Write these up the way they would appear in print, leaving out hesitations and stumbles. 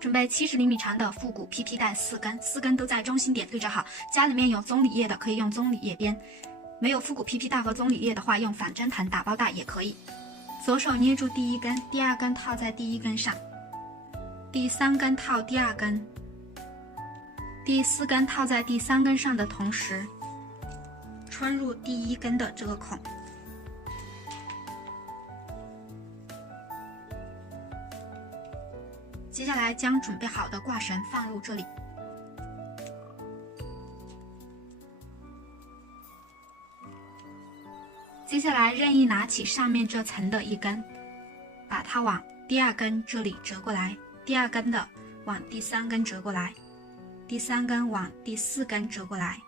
准备70厘米长的复古 PP 带4根，4根都在中心点对着好。家里面有棕榈叶的可以用棕榈叶边，没有复古 PP 带和棕榈叶的话，用反针藤打包带也可以。左手捏住第1根，第2根套在第1根上，第3根套第2根，第4根套在第3根上的同时，穿入第1根的这个孔。接下来将准备好的挂绳放入这里，接下来任意拿起上面这层的1根，把它往第2根这里折过来，第2根的往第3根折过来，第3根往第4根折过来。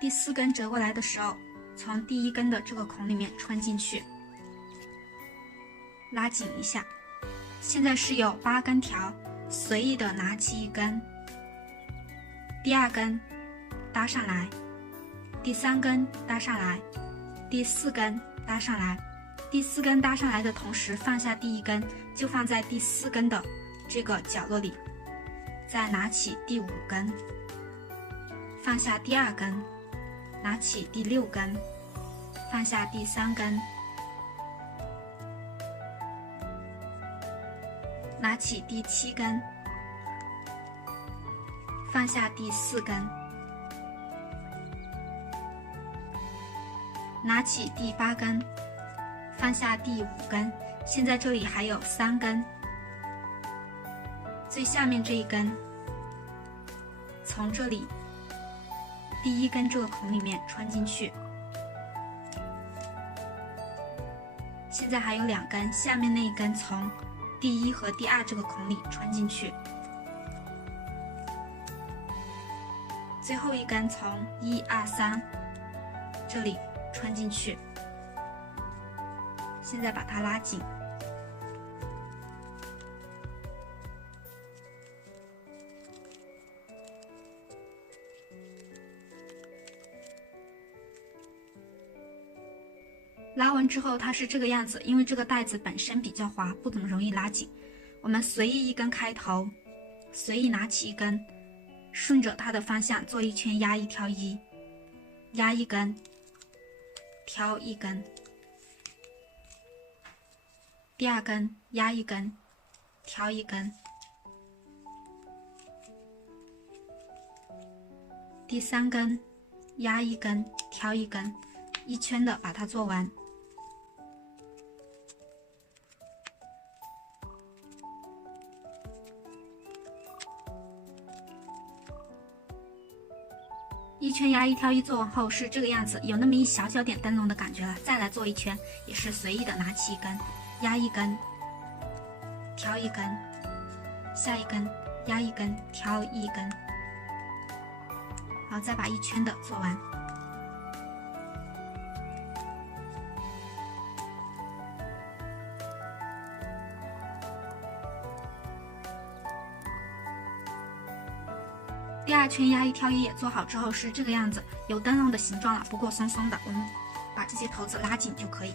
第4根折过来的时候，从第1根的这个孔里面穿进去，拉紧一下。现在是有8根条，随意的拿起1根，第2根搭上来，第3根搭上来，第4根搭上来，第4根搭上来的同时放下第1根，就放在第4根的这个角落里，再拿起第5根，放下第2根，拿起第6根，放下第3根，拿起第7根，放下第4根，拿起第8根，放下第5根。现在这里还有3根，最下面这1根从这里第1根这个孔里面穿进去。现在还有2根，下面那1根从第1和第2这个孔里穿进去，最后1根从1、2、3这里穿进去。现在把它拉紧，拉完之后它是这个样子，因为这个带子本身比较滑，不怎么容易拉紧。我们随意1根开头，随意拿起1根，顺着它的方向做1圈压1挑1，压1根，挑1根，第2根压1根，挑1根，第3根压1根，挑1根，1圈的把它做完。1圈压1挑1做完后是这个样子，有那么一小小点灯笼的感觉了。再来做1圈，也是随意的拿起1根，压1根，挑1根，下1根，压1根，挑1根，好，再把1圈的做完。第2圈压1挑1也做好之后是这个样子，有灯笼的形状了，不过松松的，我们把这些头子拉紧就可以。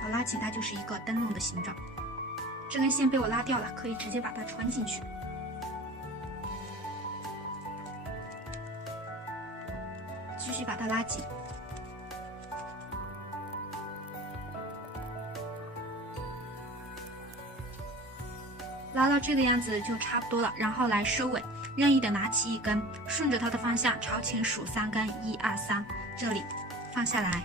好，拉紧它就是一个灯笼的形状。这根线被我拉掉了，可以直接把它穿进去。继续把它拉紧。拉到这个样子就差不多了，然后来收尾，任意的拿起1根，顺着它的方向朝前数3根，1、2、3，这里放下来，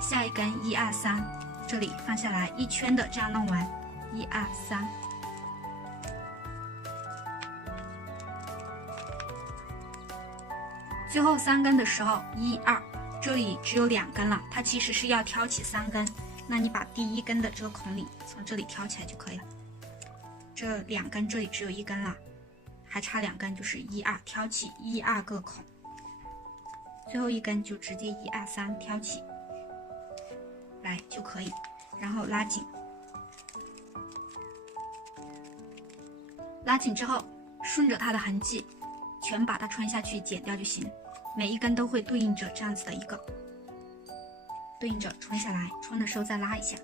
下1根1、2、3，这里放下来，1圈的这样弄完，1、2、3。最后3根的时候，1、2，这里只有2根了，它其实是要挑起3根，那你把第1根的这个孔里从这里挑起来就可以了。这2根这里只有1根了，还差2根，就是1、2，挑起1、2个孔，最后1根就直接1、2、3挑起来就可以，然后拉紧。拉紧之后，顺着它的痕迹全把它穿下去，剪掉就行。每1根都会对应着这样子的一个对应着穿下来，穿的时候再拉一下。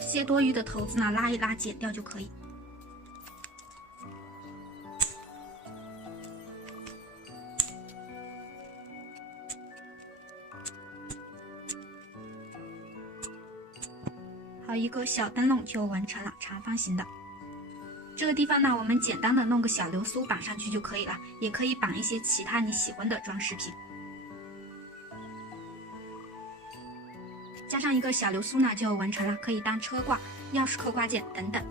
这些多余的头子呢，拉一拉剪掉就可以。好，一个小灯笼就完成了，长方形的。这个地方呢，我们简单的弄个小流苏绑上去就可以了，也可以绑一些其他你喜欢的装饰品。加上一个小流苏呢，就完成了，可以当车挂、钥匙扣挂件等等。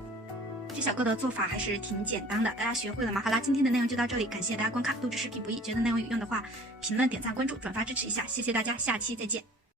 这小个的做法还是挺简单的，大家学会了吗？好啦，今天的内容就到这里，感谢大家观看。录制视频不易，觉得内容有用的话，评论、点赞、关注、转发支持一下，谢谢大家，下期再见。